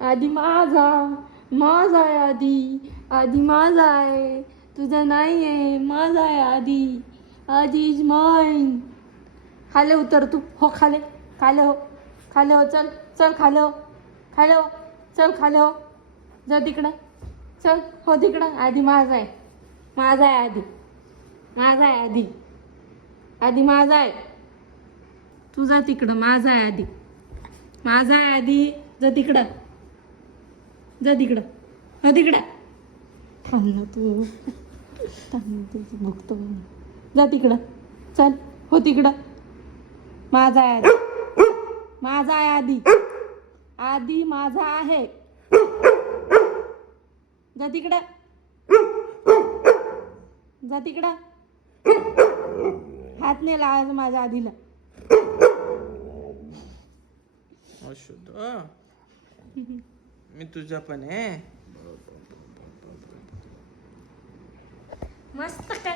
आधी माझा माझा आहे आधी आधी माझा आहे तुझा नाही आहे माझा आहे आधी आधी इज माईन. खाले उतर तू हो खाले खाले हो चल चल खाले हो चल खाले हो जा तिकडं चल हो तिकडं आधी माझा आहे आधी माझा आहे आधी माझा आहे तुझा तिकडं माझा आहे आधी जा तिकडं हो तिकडं थांब तू बघतो जा तिकडं चल हो तिकडं माझा आहे आधी माझा आहे जा तिकडं हात नाही लावायचं माझ्या आधीला. अशुद्ध मी तुझा पण आहे मस्त